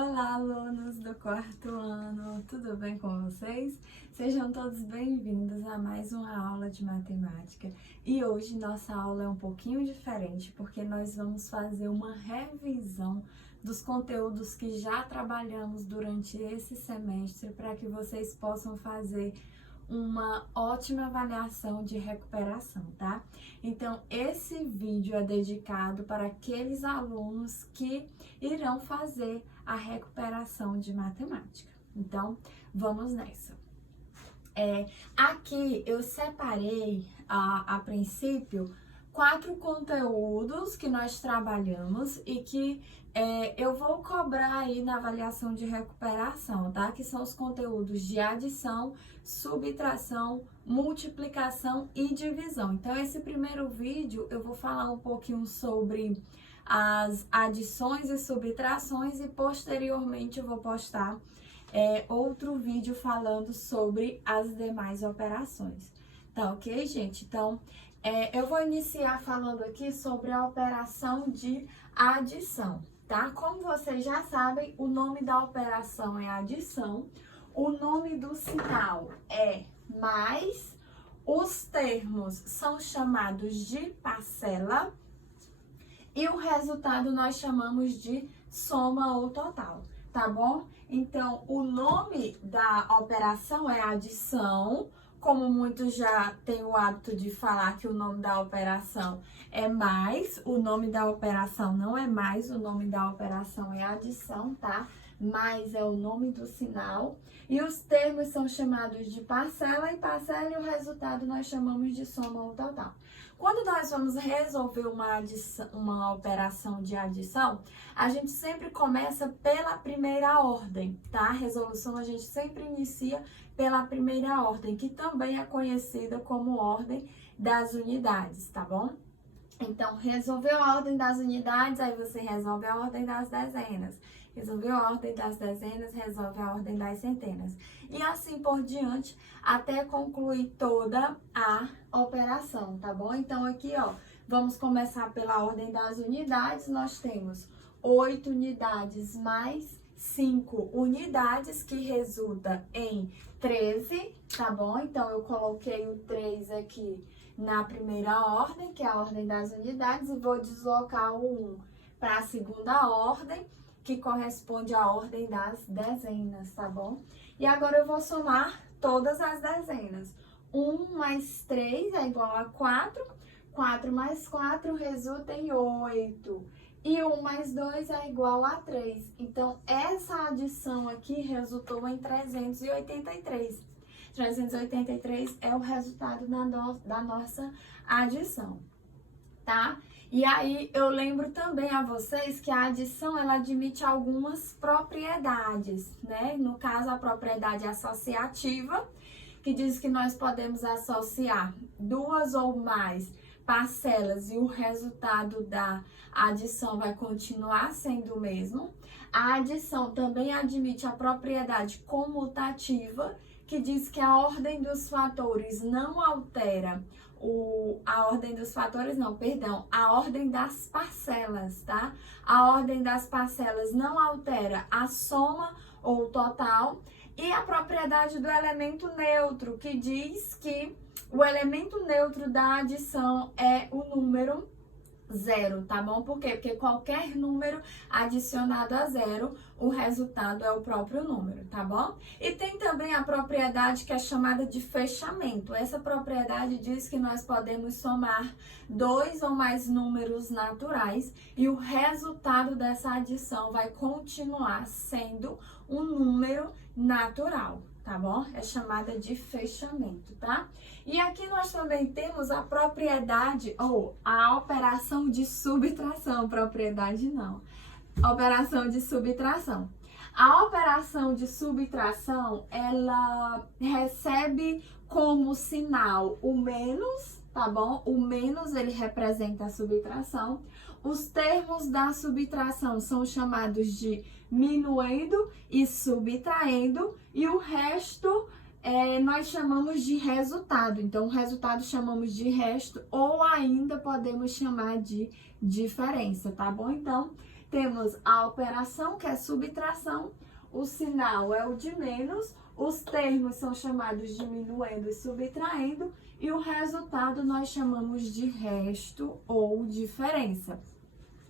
Olá, alunos do quarto ano, tudo bem com vocês? Sejam todos bem-vindos a mais uma aula de matemática. E hoje nossa aula é um pouquinho diferente, porque nós vamos fazer uma revisão dos conteúdos que já trabalhamos durante esse semestre para que vocês possam fazer uma ótima avaliação de recuperação, tá? Então, esse vídeo é dedicado para aqueles alunos que irão fazer a recuperação de matemática. Então, vamos nessa. Aqui eu separei, a princípio, 4 conteúdos que nós trabalhamos e que eu vou cobrar aí na avaliação de recuperação, tá? Que são os conteúdos de adição, subtração, multiplicação e divisão. Então, esse primeiro vídeo eu vou falar um pouquinho sobre as adições e subtrações e posteriormente eu vou postar outro vídeo falando sobre as demais operações. Tá ok, gente? Então, eu vou iniciar falando aqui sobre a operação de adição, tá? Como vocês já sabem, o nome da operação é adição, o nome do sinal é mais, os termos são chamados de parcela e o resultado nós chamamos de soma ou total, tá bom? Então, o nome da operação é adição. Como muitos já têm o hábito de falar que o nome da operação é mais, o nome da operação não é mais, o nome da operação é adição, tá? Mais é o nome do sinal. E os termos são chamados de parcela e o resultado nós chamamos de soma ou total. Quando nós vamos resolver uma operação de adição, a gente sempre começa pela primeira ordem, tá? A resolução a gente sempre inicia pela primeira ordem, que também é conhecida como ordem das unidades, tá bom? Então, resolveu a ordem das unidades, aí você resolve a ordem das dezenas. Resolveu a ordem das dezenas, resolve a ordem das centenas. E assim por diante, até concluir toda a operação, tá bom? Então, aqui, ó, vamos começar pela ordem das unidades. Nós temos 8 unidades mais 5 unidades, que resulta em 13, tá bom? Então, eu coloquei o 3 aqui na primeira ordem, que é a ordem das unidades, e vou deslocar o 1 para a segunda ordem, que corresponde à ordem das dezenas, tá bom? E agora eu vou somar todas as dezenas. 1 mais 3 é igual a 4, 4 mais 4 resulta em 8. E 1 mais 2 é igual a 3. Então, essa adição aqui resultou em 383. 383 é o resultado da nossa adição, tá? E aí, eu lembro também a vocês que a adição, ela admite algumas propriedades, né? No caso, a propriedade associativa, que diz que nós podemos associar 2 ou mais parcelas e o resultado da adição vai continuar sendo o mesmo. A adição também admite a propriedade comutativa, que diz que a ordem dos fatores não altera a ordem dos fatores não, perdão, a ordem das parcelas, tá? A ordem das parcelas não altera a soma ou o total. E a propriedade do elemento neutro, que diz que o elemento neutro da adição é o número 0, tá bom? Por quê? Porque qualquer número adicionado a 0, o resultado é o próprio número, tá bom? E tem também a propriedade que é chamada de fechamento. Essa propriedade diz que nós podemos somar 2 ou mais números naturais e o resultado dessa adição vai continuar sendo um número natural, tá bom? É chamada de fechamento, tá? E aqui nós também temos a propriedade, ou a operação de subtração, propriedade não, operação de subtração. A operação de subtração, ela recebe como sinal o menos, tá bom? O menos, ele representa a subtração. Os termos da subtração são chamados de minuendo e subtraindo, e o resto nós chamamos de resultado. Então, o resultado chamamos de resto ou ainda podemos chamar de diferença, tá bom? Então, Temos a operação, que é subtração, o sinal é o de menos, os termos são chamados diminuindo e subtraindo, e o resultado nós chamamos de resto ou diferença.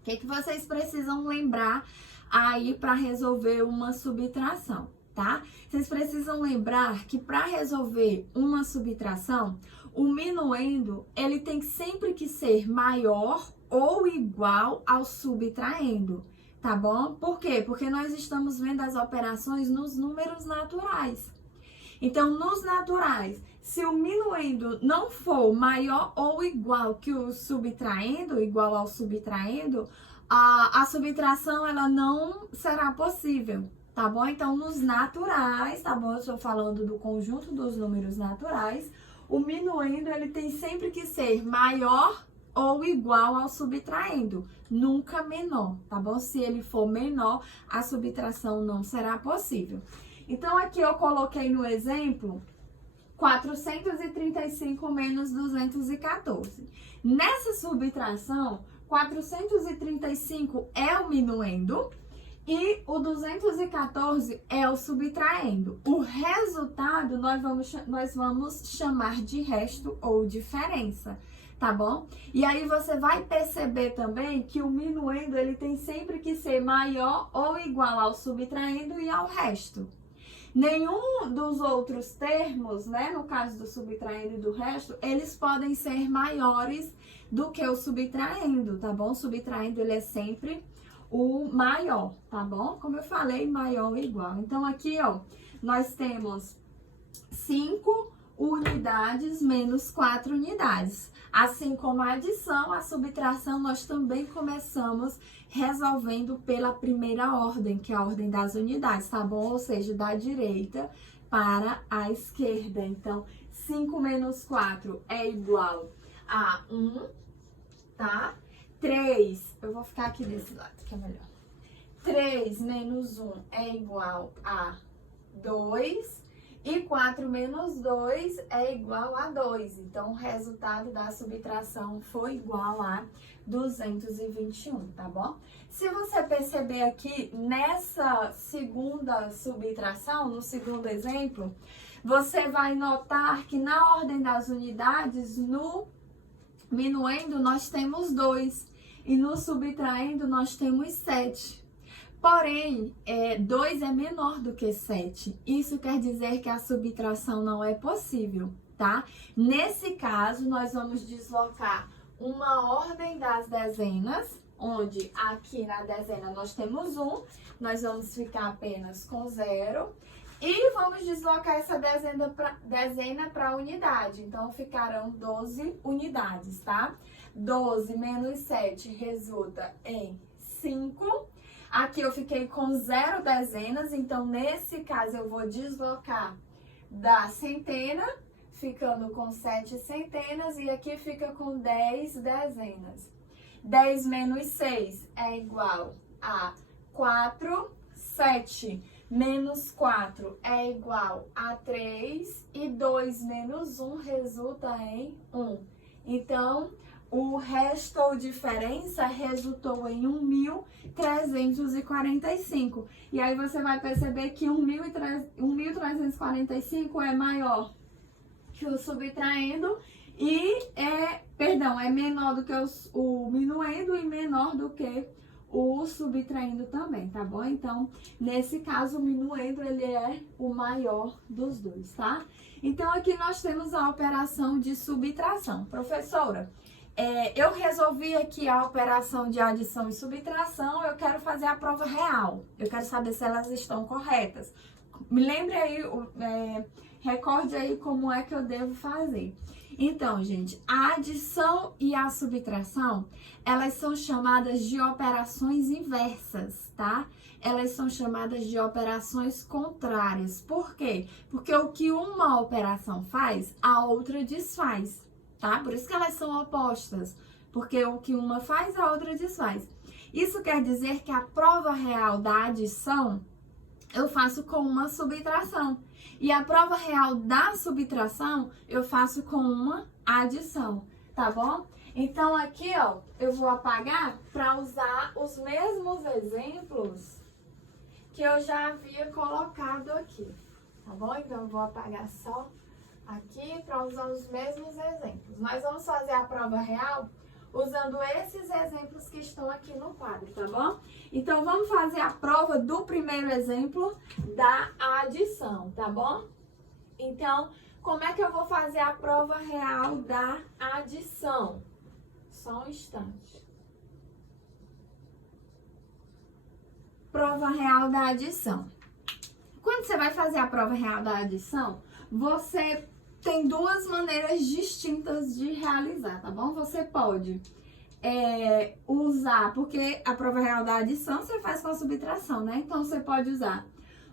O que vocês precisam lembrar aí para resolver uma subtração, tá? Vocês precisam lembrar que para resolver uma subtração, o minuendo, ele tem sempre que ser maior ou igual ao subtraindo, tá bom? Por quê? Porque nós estamos vendo as operações nos números naturais. Então, nos naturais, se o minuendo não for maior ou igual que o subtraindo, igual ao subtraindo, a subtração ela não será possível, tá bom? Então, nos naturais, tá bom? Eu estou falando do conjunto dos números naturais, o minuendo ele tem sempre que ser maior ou igual ao subtraindo, nunca menor, tá bom? Se ele for menor, a subtração não será possível. Então, aqui eu coloquei no exemplo 435 menos 214. Nessa subtração, 435 é o minuendo e o 214 é o subtraindo. O resultado nós vamos chamar de resto ou diferença, tá bom? E aí você vai perceber também que o minuendo ele tem sempre que ser maior ou igual ao subtraindo e ao resto. Nenhum dos outros termos, né, no caso do subtraindo e do resto, eles podem ser maiores do que o subtraindo, tá bom? O subtraindo, ele é sempre o maior, tá bom? Como eu falei, maior ou igual. Então, aqui, ó, nós temos 5 unidades menos 4 unidades. Assim como a adição, a subtração, nós também começamos resolvendo pela primeira ordem, que é a ordem das unidades, tá bom? Ou seja, da direita para a esquerda. Então, 5 menos 4 é igual a 1, tá? 3, eu vou ficar aqui desse lado, que é melhor. 3 menos 1 é igual a 2. E 4 menos 2 é igual a 2. Então, o resultado da subtração foi igual a 221, tá bom? Se você perceber aqui, nessa segunda subtração, no segundo exemplo, você vai notar que na ordem das unidades, no minuendo, nós temos 2. E no subtraindo, nós temos 7. Porém, 2 é menor do que 7. Isso quer dizer que a subtração não é possível, tá? Nesse caso, nós vamos deslocar uma ordem das dezenas, onde aqui na dezena nós temos 1, nós vamos ficar apenas com 0. E vamos deslocar essa dezena para a unidade. Então, ficarão 12 unidades, tá? 12 menos 7 resulta em 5. Aqui eu fiquei com 0 dezenas, então nesse caso eu vou deslocar da centena, ficando com 7 centenas, e aqui fica com 10 dezenas. 10 menos 6 é igual a 4, 7 menos 4 é igual a 3, e 2 menos 1 resulta em 1. Então, o resto ou diferença resultou em 1.345. E aí você vai perceber que 1.345 é maior que o subtraindo e é menor do que o minuendo e menor do que o subtraindo também, tá bom? Então, nesse caso, o minuendo, ele é o maior dos dois, tá? Então, aqui nós temos a operação de subtração. Professora, eu resolvi aqui a operação de adição e subtração, eu quero fazer a prova real. Eu quero saber se elas estão corretas. Me lembre aí, recorde aí como é que eu devo fazer. Então, gente, a adição e a subtração, elas são chamadas de operações inversas, tá? Elas são chamadas de operações contrárias. Por quê? Porque o que uma operação faz, a outra desfaz. Tá? Por isso que elas são opostas, porque o que uma faz, a outra desfaz. Isso quer dizer que a prova real da adição, eu faço com uma subtração. E a prova real da subtração, eu faço com uma adição, tá bom? Então, aqui, ó, eu vou apagar para usar os mesmos exemplos que eu já havia colocado aqui, tá bom? Então, eu vou apagar só aqui para usar os mesmos exemplos. Nós vamos fazer a prova real usando esses exemplos que estão aqui no quadro, tá bom? Então, vamos fazer a prova do primeiro exemplo da adição, tá bom? Então, como é que eu vou fazer a prova real da adição? Só um instante. Prova real da adição. Quando você vai fazer a prova real da adição, você tem duas maneiras distintas de realizar, tá bom? Você pode usar, porque a prova real da adição você faz com a subtração, né? Então, você pode usar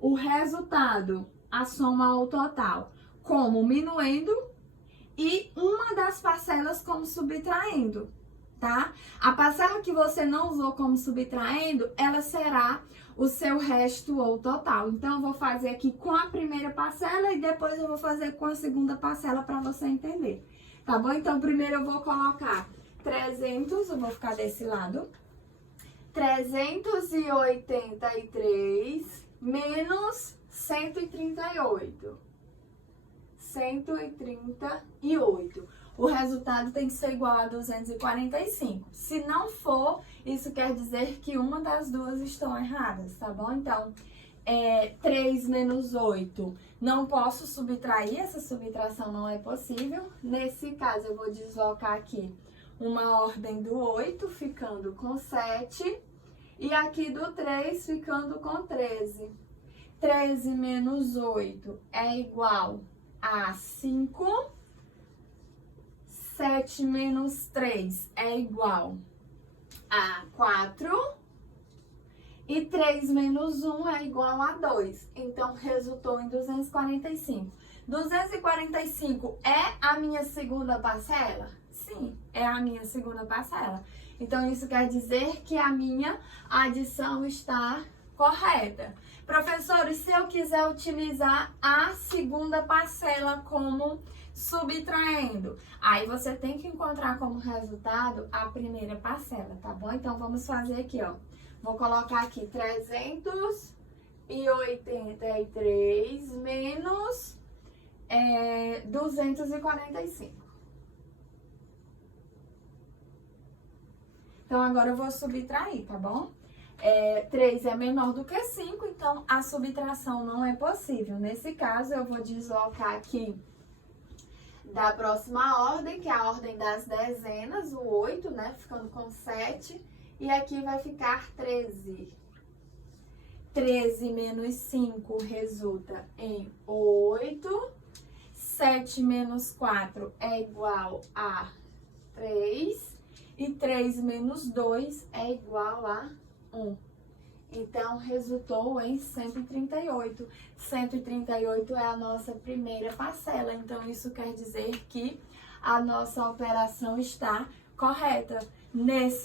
o resultado, a soma ou total, como minuendo e uma das parcelas como subtraindo, tá? A parcela que você não usou como subtraindo, ela será o seu resto ou total. Então, eu vou fazer aqui com a primeira parcela e depois eu vou fazer com a segunda parcela para você entender, tá bom? Então, primeiro eu vou colocar 300, eu vou ficar desse lado, 383 menos 138. 138. O resultado tem que ser igual a 245. Se não for, isso quer dizer que uma das duas estão erradas, tá bom? Então, 3 menos 8, não posso subtrair, essa subtração não é possível. Nesse caso, eu vou deslocar aqui uma ordem do 8, ficando com 7, e aqui do 3, ficando com 13. 13 menos 8 é igual a 5. 7 menos 3 é igual a 4. E 3 menos 1 é igual a 2. Então, resultou em 245. 245 é a minha segunda parcela? Sim, é a minha segunda parcela. Então, isso quer dizer que a minha adição está correta. Professor, e se eu quiser utilizar a segunda parcela como subtraindo? Aí você tem que encontrar como resultado a primeira parcela, tá bom? Então, vamos fazer aqui, ó. Vou colocar aqui 383 menos 245. Então, agora eu vou subtrair, tá bom? 3 é menor do que 5, então a subtração não é possível. Nesse caso, eu vou deslocar aqui da próxima ordem, que é a ordem das dezenas, o 8, né? Ficando com 7. E aqui vai ficar 13. 13 menos 5 resulta em 8. 7 menos 4 é igual a 3. E 3 menos 2 é igual a 1. Então, resultou em 138. 138 é a nossa primeira parcela. Então, isso quer dizer que a nossa operação está correta.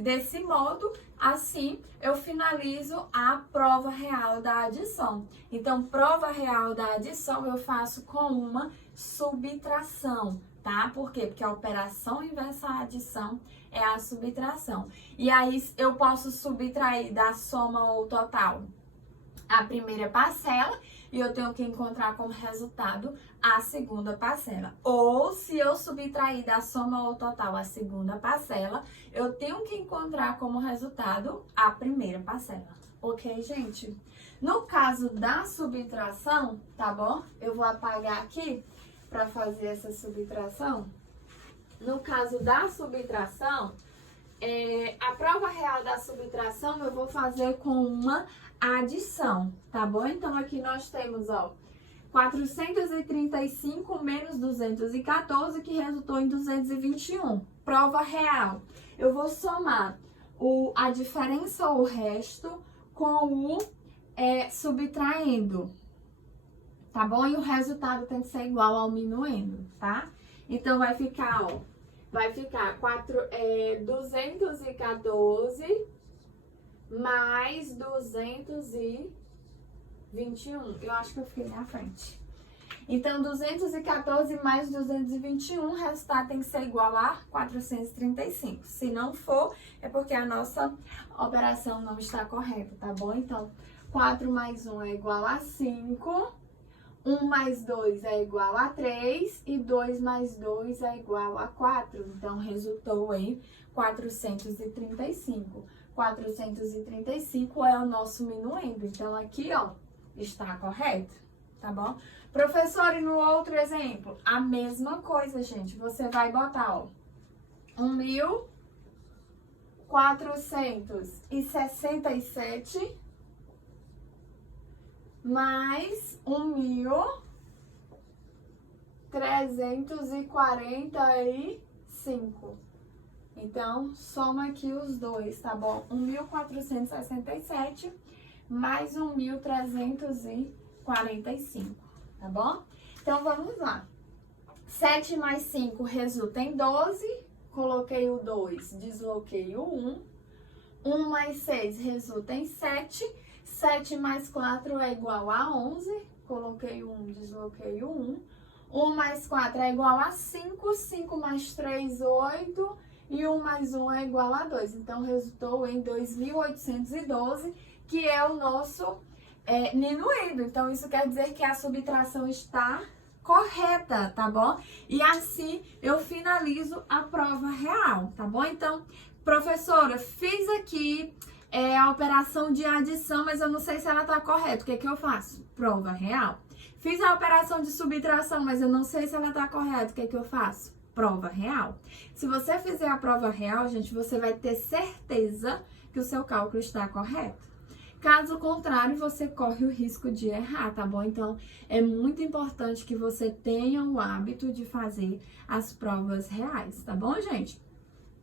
Desse modo, assim, eu finalizo a prova real da adição. Então, prova real da adição eu faço com uma subtração, tá? Por quê? Porque a operação inversa à adição é a subtração. E aí, eu posso subtrair da soma ou total a primeira parcela e eu tenho que encontrar como resultado a segunda parcela. Ou, se eu subtrair da soma ou total a segunda parcela, eu tenho que encontrar como resultado a primeira parcela. Ok, gente? No caso da subtração, tá bom? Eu vou apagar aqui para fazer essa subtração. No caso da subtração, a prova real da subtração eu vou fazer com uma adição, tá bom? Então, aqui nós temos, ó, 435 menos 214, que resultou em 221. Prova real. Eu vou somar a diferença ou o resto com o subtraindo, tá bom? E o resultado tem que ser igual ao minuendo, tá? Então, vai ficar, ó, 214 mais 221. Eu acho que eu fiquei na frente. Então, 214 mais 221, o resultado tem que ser igual a 435. Se não for, é porque a nossa operação não está correta, tá bom? Então, 4 mais 1 é igual a 5, 1 mais 2 é igual a 3 e 2 mais 2 é igual a 4. Então, resultou em 435. 435 é o nosso minuendo. Então, aqui, ó, está correto, tá bom? Professor, e no outro exemplo, a mesma coisa, gente. Você vai botar, ó, 1.467 mais 1.345. Então, soma aqui os dois, tá bom? 1.467 mais 1.345. Tá bom? Então, vamos lá. 7 mais 5 resulta em 12. Coloquei o 2, desloquei o 1. 1 mais 6 resulta em 7. 7 mais 4 é igual a 11. Coloquei o 1, desloquei o 1. 1 mais 4 é igual a 5. 5 mais 3, 8. E 1 mais 1 é igual a 2. Então, resultou em 2.812, que é o nosso minuendo. Então, isso quer dizer que a subtração está correta, tá bom? E assim eu finalizo a prova real, tá bom? Então, professora, fiz aqui a operação de adição, mas eu não sei se ela tá correta. O que é que eu faço? Prova real. Fiz a operação de subtração, mas eu não sei se ela tá correta. O que é que eu faço? Prova real. Se você fizer a prova real, gente, você vai ter certeza que o seu cálculo está correto. Caso contrário, você corre o risco de errar, tá bom? Então, é muito importante que você tenha o hábito de fazer as provas reais, tá bom, gente?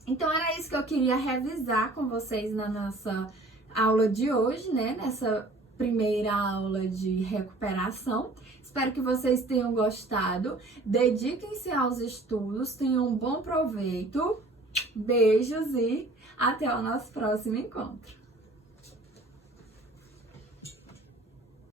Então, era isso que eu queria revisar com vocês na nossa aula de hoje, né? Nessa primeira aula de recuperação. Espero que vocês tenham gostado. Dediquem-se aos estudos, tenham um bom proveito. Beijos e até o nosso próximo encontro.